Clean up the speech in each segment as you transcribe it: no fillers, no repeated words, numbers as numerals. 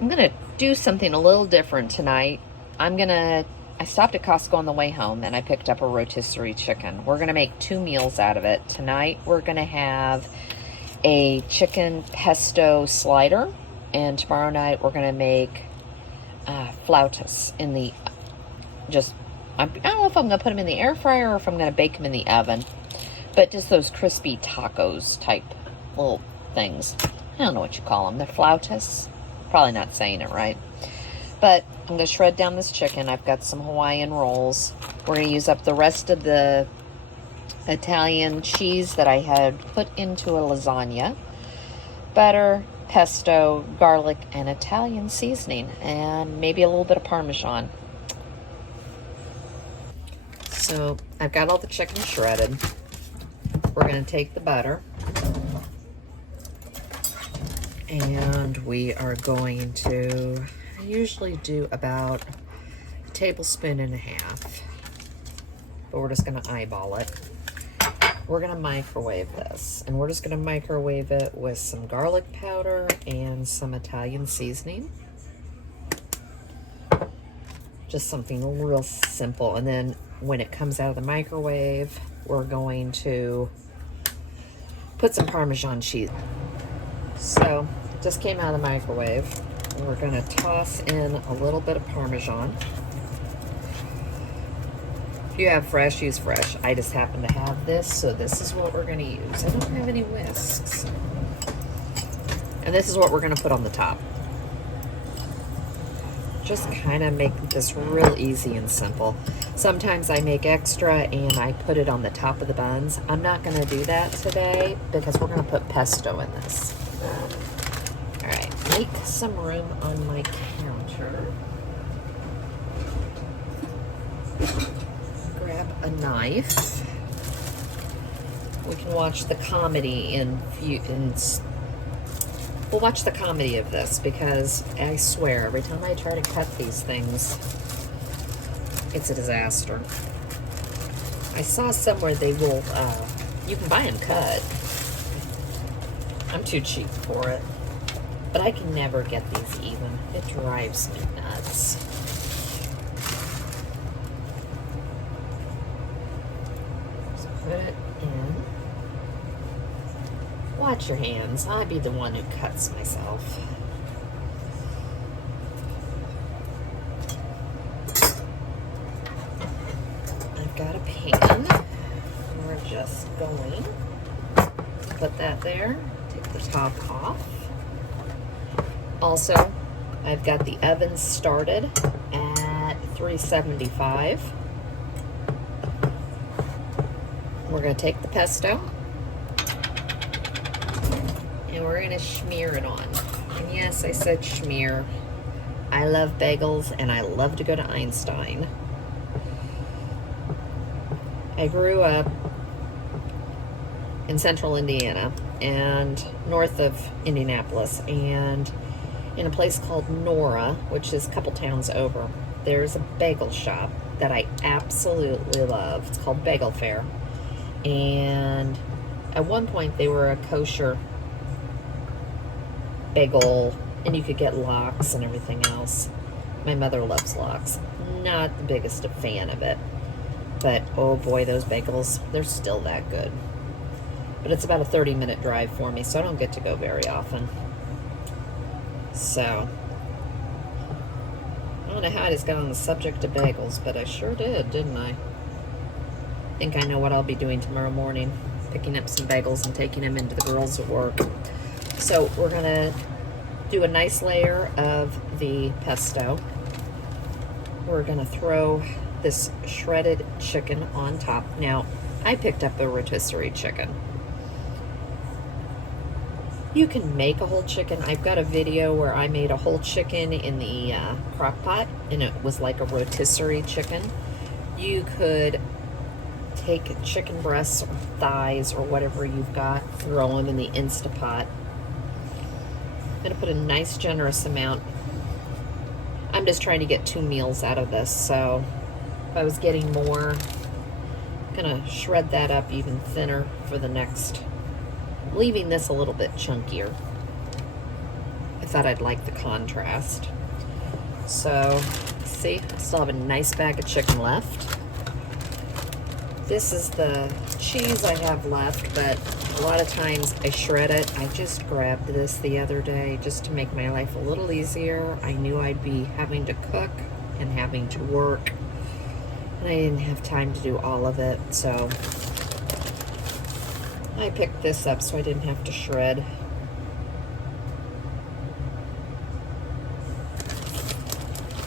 I'm gonna do something a little different tonight. I stopped at Costco on the way home and I picked up a rotisserie chicken. We're gonna make 2 meals out of it. Tonight we're gonna have a chicken pesto slider, and tomorrow night we're gonna make flautas in the, I don't know if I'm gonna put them in the air fryer or if I'm gonna bake them in the oven, but just those crispy tacos type little things. I don't know what you call them. They're flautas. Probably not saying it right. But I'm going to shred down this chicken. I've got some Hawaiian rolls. We're going to use up the rest of the Italian cheese that I had put into a lasagna. Butter, pesto, garlic, and Italian seasoning. And maybe a little bit of Parmesan. So I've got all the chicken shredded. We're going to take the butter. And we are going to, I usually do about a tablespoon and a half, but we're just going to eyeball it. We're going to microwave this, and we're just going to microwave it with some garlic powder and some Italian seasoning. Just something real simple. And then when it comes out of the microwave, we're going to put some Parmesan cheese. So, it just came out of the microwave. And we're going to toss in a little bit of Parmesan. If you have fresh, use fresh. I just happen to have this, so this is what we're going to use. I don't have any whisks. And this is what we're going to put on the top. Just kind of make this real easy and simple. Sometimes I make extra and I put it on the top of the buns. I'm not going to do that today because we're going to put pesto in this. All right, make some room on my counter. Grab a knife. We can watch the comedy we'll watch the comedy of this, because I swear every time I try to cut these things, it's a disaster. I saw somewhere they will, you can buy them cut. I'm too cheap for it. But I can never get these even. It drives me nuts. Just put it in. Watch your hands. I'd be the one who cuts myself. I've got a pan. We're just going to put that there. Take the top off. Also, I've got the oven started at 375. We're going to take the pesto and we're going to smear it on. And yes, I said smear. I love bagels and I love to go to Einstein. I grew up in central Indiana and north of Indianapolis, and in a place called Nora, which is a couple towns over, there's a bagel shop that I absolutely love. It's called Bagel Fair. And at one point they were a kosher bagel, and you could get lox and everything else. My mother loves lox. Not the biggest fan of it, but oh boy, those bagels, they're still that good. But it's about a 30-minute drive for me, so I don't get to go very often. So, I don't know how I just got on the subject of bagels, but I sure did, didn't I? I think I know what I'll be doing tomorrow morning. Picking up some bagels and taking them into the girls at work. So, we're going to do a nice layer of the pesto. We're going to throw this shredded chicken on top. Now, I picked up a rotisserie chicken. You can make a whole chicken. I've got a video where I made a whole chicken in the crock pot, and it was like a rotisserie chicken. You could take chicken breasts or thighs or whatever you've got, throw them in the Instapot. I'm going to put a nice generous amount. I'm just trying to get 2 meals out of this, so if I was getting more, I'm going to shred that up even thinner for the next, leaving this a little bit chunkier. I thought I'd like the contrast. So, see, I still have a nice bag of chicken left. This is the cheese I have left, but a lot of times I shred it. I just grabbed this the other day just to make my life a little easier. I knew I'd be having to cook and having to work, and I didn't have time to do all of it, so I picked this up so I didn't have to shred.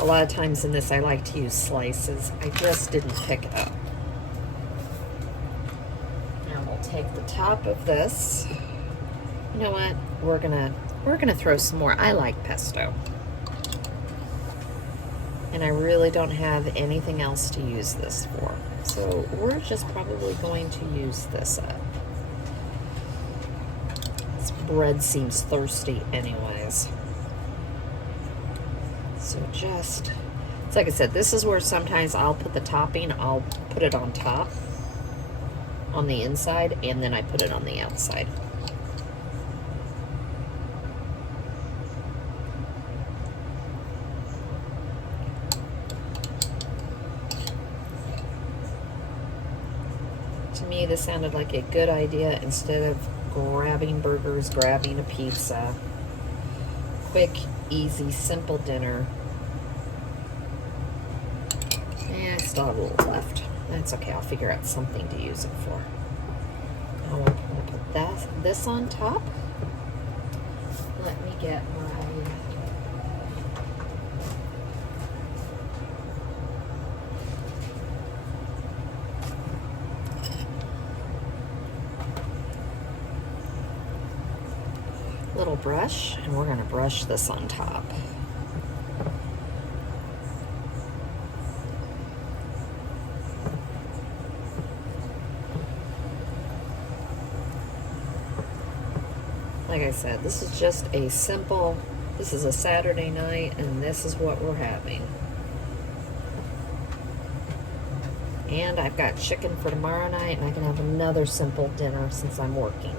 A lot of times in this I like to use slices. I just didn't pick it up. And we'll take the top of this. You know what? We're gonna throw some more. I like pesto. And I really don't have anything else to use this for. So we're just probably going to use this up. This bread seems thirsty anyways. So just, it's like I said, this is where sometimes I'll put the topping, I'll put it on top, on the inside, and then I put it on the outside. To me, this sounded like a good idea instead of grabbing burgers, grabbing a pizza. Quick, easy, simple dinner. I still have a little left. That's okay. I'll figure out something to use it for. Now I'm going to put this on top. Let me get my little brush, and we're going to brush this on top. Like I said, this is just a simple, this is a Saturday night, and this is what we're having. And I've got chicken for tomorrow night, and I can have another simple dinner since I'm working.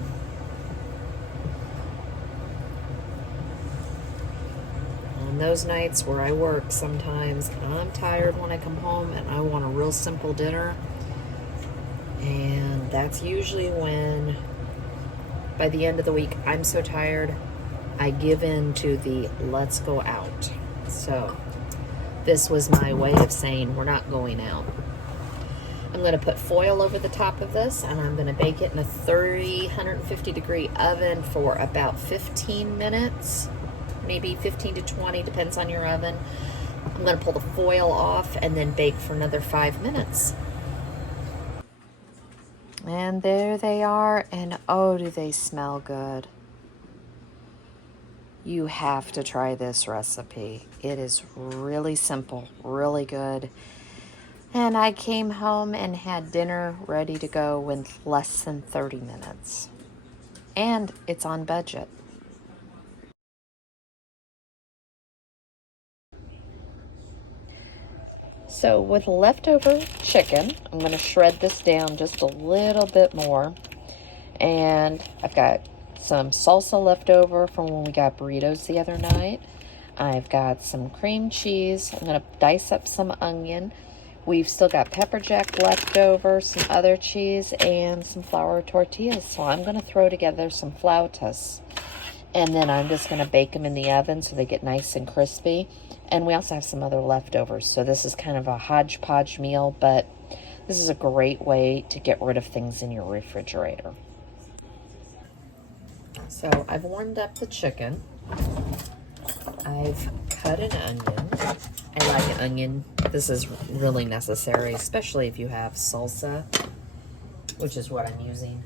On those nights where I work, sometimes I'm tired when I come home and I want a real simple dinner. And that's usually when, by the end of the week, I'm so tired, I give in to the let's go out. So this was my way of saying we're not going out. I'm going to put foil over the top of this, and I'm going to bake it in a 150 degree oven for about 15 minutes, maybe 15 to 20, depends on your oven. I'm going to pull the foil off and then bake for another 5 minutes. And there they are, and oh, do they smell good. You have to try this recipe. It is really simple, really good. And I came home and had dinner ready to go in less than 30 minutes. And it's on budget. So with leftover chicken, I'm going to shred this down just a little bit more. And I've got some salsa left over from when we got burritos the other night. I've got some cream cheese. I'm going to dice up some onion. We've still got pepper jack left over, some other cheese, and some flour tortillas. So I'm going to throw together some flautas. And then I'm just going to bake them in the oven so they get nice and crispy. And we also have some other leftovers. So this is kind of a hodgepodge meal, but this is a great way to get rid of things in your refrigerator. So I've warmed up the chicken. I've cut an onion. I like an onion. This is really necessary, especially if you have salsa, which is what I'm using.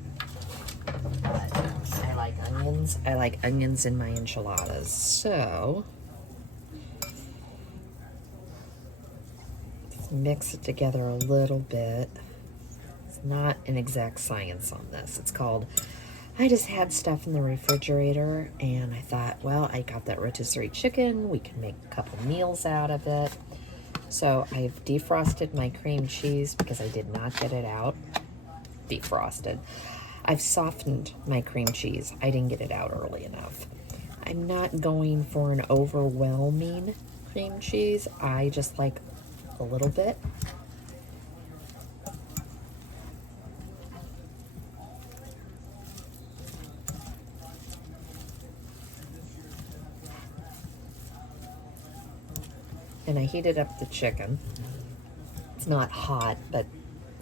But I like onions. I like onions in my enchiladas. So let's mix it together a little bit. It's not an exact science on this. It's called, I just had stuff in the refrigerator and I thought, well, I got that rotisserie chicken. We can make a couple meals out of it. So I've defrosted my cream cheese because I did not get it out defrosted. I've softened my cream cheese. I didn't get it out early enough. I'm not going for an overwhelming cream cheese. I just like a little bit. And I heated up the chicken. It's not hot, but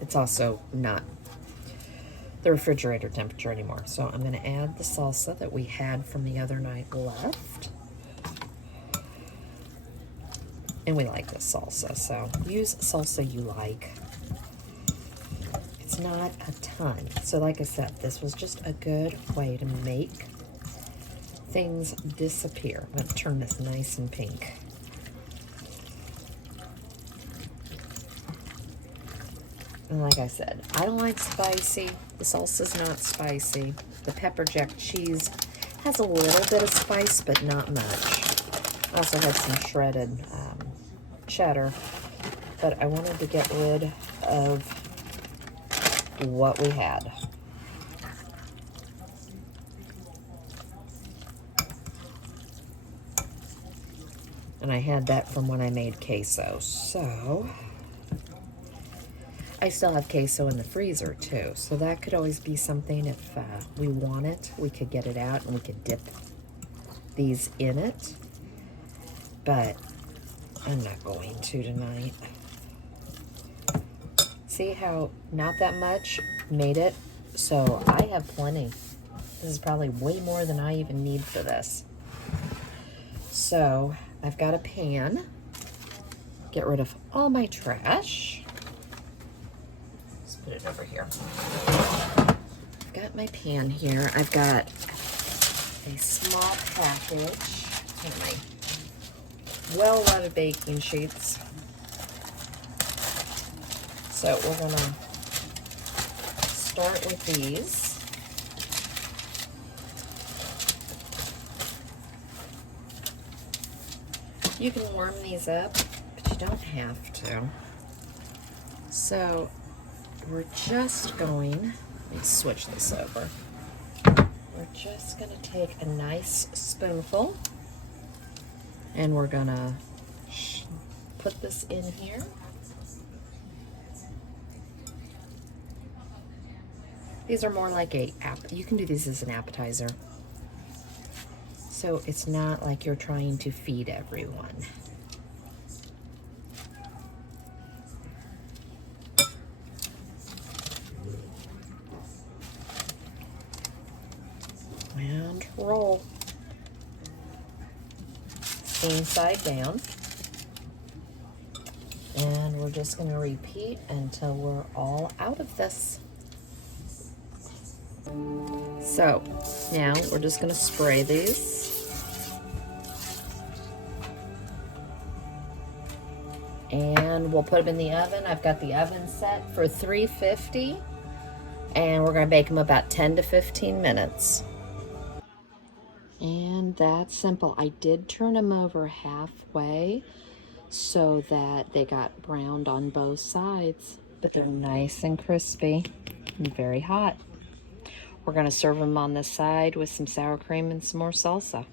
it's also not the refrigerator temperature anymore. So I'm gonna add the salsa that we had from the other night left. And we like this salsa, so use salsa you like. It's not a ton. So like I said, this was just a good way to make things disappear. I'm gonna turn this nice and pink. And like I said, I don't like spicy. The salsa's not spicy. The pepper jack cheese has a little bit of spice, but not much. I also had some shredded cheddar, but I wanted to get rid of what we had. And I had that from when I made queso, so I still have queso in the freezer too, so that could always be something if we want it. We could get it out and we could dip these in it, but I'm not going to tonight. See how not that much made it? So I have plenty. This is probably way more than I even need for this. So I've got a pan. Get rid of all my trash. Put it over here. I've got my pan here. I've got a small package of my well-loaded baking sheets. So we're gonna start with these. You can warm these up, but you don't have to. So we're just going, let's switch this over. We're just gonna take a nice spoonful and we're gonna put this in here. These are more like you can do these as an appetizer. So it's not like you're trying to feed everyone. And roll. Same side down. And we're just going to repeat until we're all out of this. So now we're just going to spray these. And we'll put them in the oven. I've got the oven set for 350. And we're going to bake them about 10 to 15 minutes. And that's simple. I did turn them over halfway so that they got browned on both sides, but they're nice and crispy and very hot. We're going to serve them on the side with some sour cream and some more salsa.